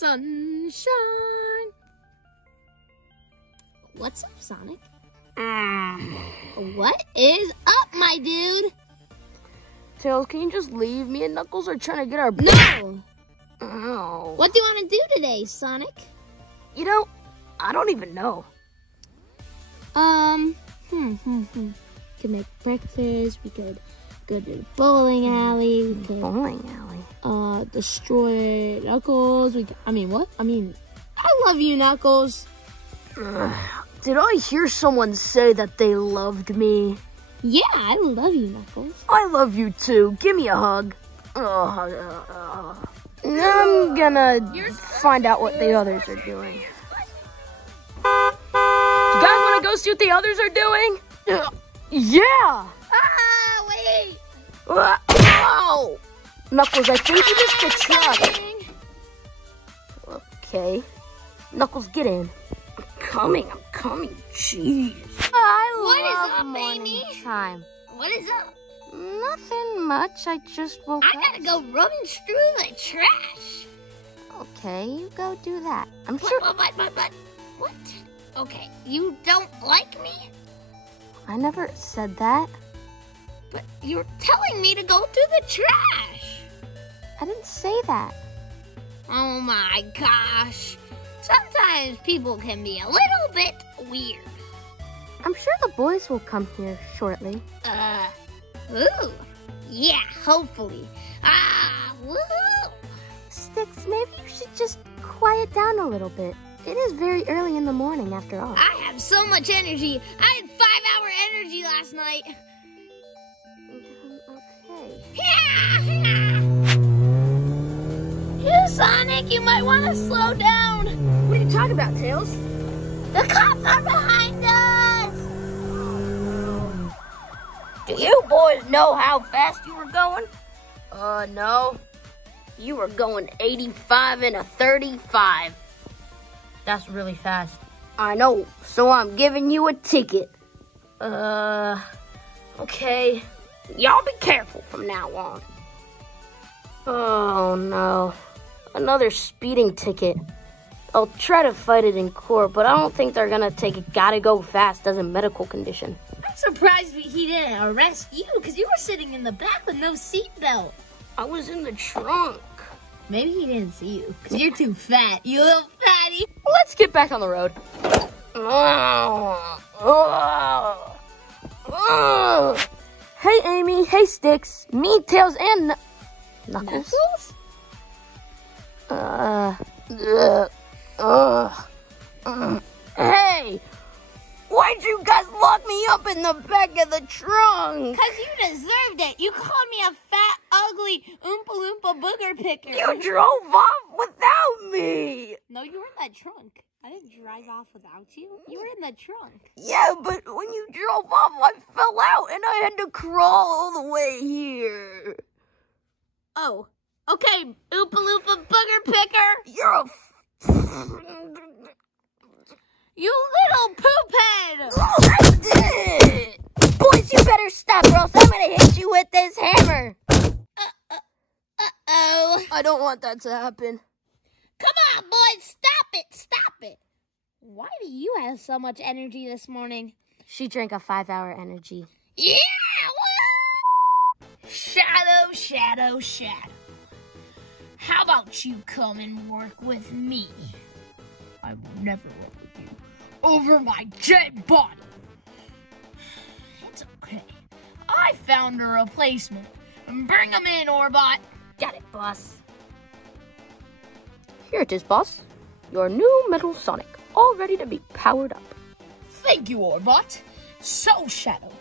sunshine. What's up, Sonic? What is up, my dude? Tails, can you just leave? Me and Knuckles are trying to get our... No! Oh. What do you want to do today, Sonic? You know, I don't even know. Could make breakfast, we could go to the bowling alley, we could... Bowling alley? Destroy Knuckles, I love you, Knuckles. Did I hear someone say that they loved me? Yeah, I love you, Knuckles. I love you too. Give me a hug. I'm gonna find out what the others are doing. You guys want to go see what the others are doing? Yeah! Ah, wait! Oh! Knuckles, I think you missed the truck. Okay. Knuckles, get in. I'm coming. Jeez. What is up, baby? Time. What is up? Nothing much. I just woke up. I gotta go rummage through the trash. Okay, you go do that. I'm sure. But, what? Okay, you don't like me? I never said that. But you're telling me to go through the trash. I didn't say that. Oh my gosh. Sometimes people can be a little bit weird. I'm sure the boys will come here shortly. Ooh. Yeah, hopefully. Woohoo! Sticks, maybe you should just quiet down a little bit. It is very early in the morning after all. I have so much energy. I had 5-hour energy last night. Okay. Yeah! Sonic, you might want to slow down. What are you talking about, Tails? The cops are behind us. Do you boys know how fast you were going? No. You were going 85 in a 35. That's really fast. I know, so I'm giving you a ticket. Okay. Y'all be careful from now on. Oh, no. Another speeding ticket. I'll try to fight it in court, but I don't think they're gonna take it gotta go fast as a medical condition. I'm surprised he didn't arrest you, because you were sitting in the back with no seatbelt. I was in the trunk. Maybe he didn't see you, because you're too fat, you little fatty. Let's get back on the road. Hey, Amy. Hey, Sticks. Me, Tails, and Knuckles? Hey! Why'd you guys lock me up in the back of the trunk? Because you deserved it. You called me a fat, ugly, Oompa Loompa booger picker. You drove off without me. No, you were in that trunk. I didn't drive off without you. You were in the trunk. Yeah, but when you drove off, I fell out and I had to crawl all the way here. Oh, okay, Oompa Loompa booger picker. You're a... You little poop head! Oh, I did! Boys, you better stop or else I'm gonna hit you with this hammer. Uh-oh. I don't want that to happen. Come on, boys, stop it. Why do you have so much energy this morning? She drank a 5-hour energy. Yeah! Shadow. How about you come and work with me? I will never work with you over my dead body. It's okay. I found a replacement. Bring him in, Orbot. Got it, boss. Here it is, boss. Your new Metal Sonic, all ready to be powered up. Thank you, Orbot. So, Shadow,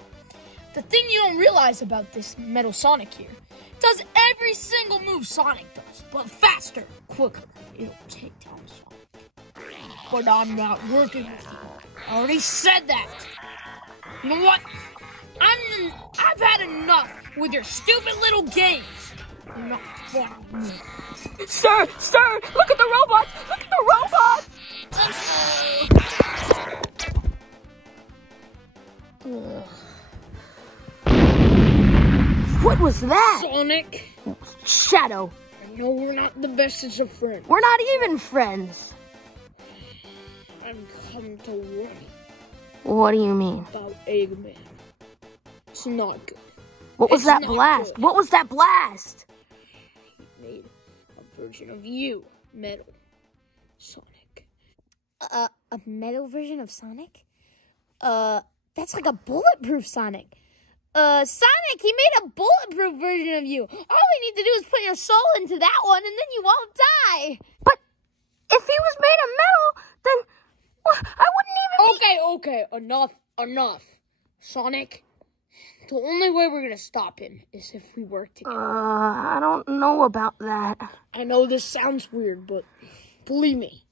the thing you don't realize about this Metal Sonic here, it does every single move Sonic does, but faster, quicker. It'll take down Sonic. But I'm not working with you. I already said that. You know what? I've had enough with your stupid little games. You're not fun with me. Sir, look at the robot! Look at the robot! What was that? Sonic. Shadow. know we're not the bestest of friends. We're not even friends. I'm come to warn you What do you mean? about Eggman. It's not good. What was It's that not blast? good. What was that blast? He made a version of you, Metal Sonic. A metal version of Sonic? That's like a bulletproof Sonic. Sonic, he made a bulletproof version of you. All we need to do is put your soul into that one, and then you won't die. But if he was made of metal, then I wouldn't even Okay, enough. Sonic, the only way we're gonna stop him is if we work together. I don't know about that. I know this sounds weird, but believe me,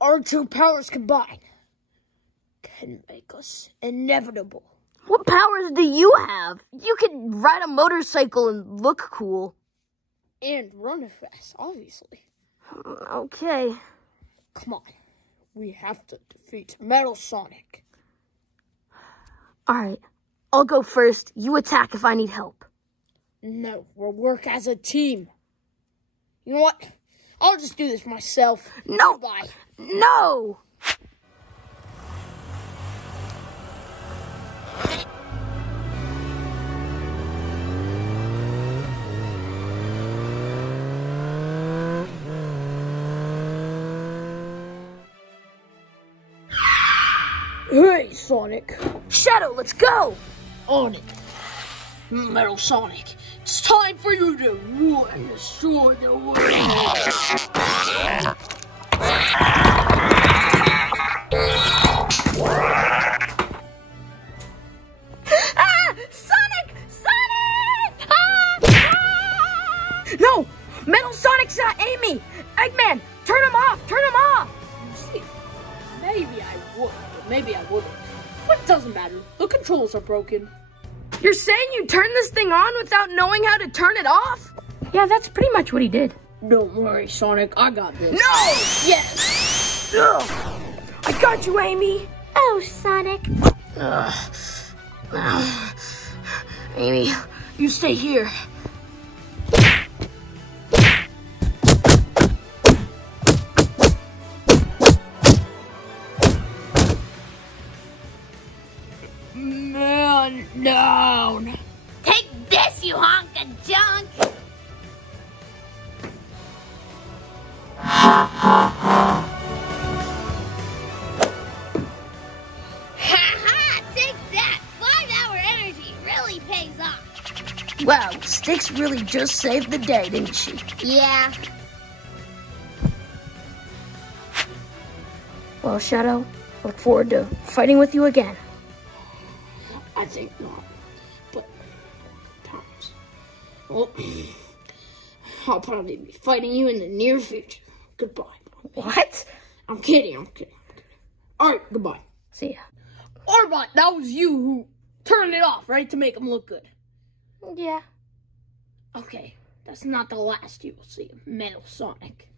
our two powers combined can make us inevitable. What powers do you have? You can ride a motorcycle and look cool. And run fast, obviously. Okay. Come on. We have to defeat Metal Sonic. Alright. I'll go first. You attack if I need help. No, we'll work as a team. You know what? I'll just do this myself. No! Goodbye. No! Hey, Sonic. Shadow, let's go! On it. Metal Sonic, it's time for you to rule and destroy the world. Ah! Sonic! Sonic! Ah! No! Metal Sonic's not Amy! Eggman, turn him off! Turn him off! You see, maybe I would, but maybe I wouldn't. But it doesn't matter. The controls are broken. You're saying you turned this thing on without knowing how to turn it off? Yeah, that's pretty much what he did. Don't worry, Sonic. I got this. No! Yes! Ugh. I got you, Amy! Oh, Sonic. Amy, you stay here. Man down. Take this, you hunk of junk. Ha-ha! Take that. 5-hour energy really pays off. Wow, Styx really just saved the day, didn't she? Yeah. Well, Shadow, look forward to fighting with you again. I think not. But times. Well, I'll probably be fighting you in the near future. Goodbye. What? I'm kidding. Alright, goodbye. See ya. Arbot, that was you who turned it off, right? To make him look good. Yeah. Okay, that's not the last you will see of Metal Sonic.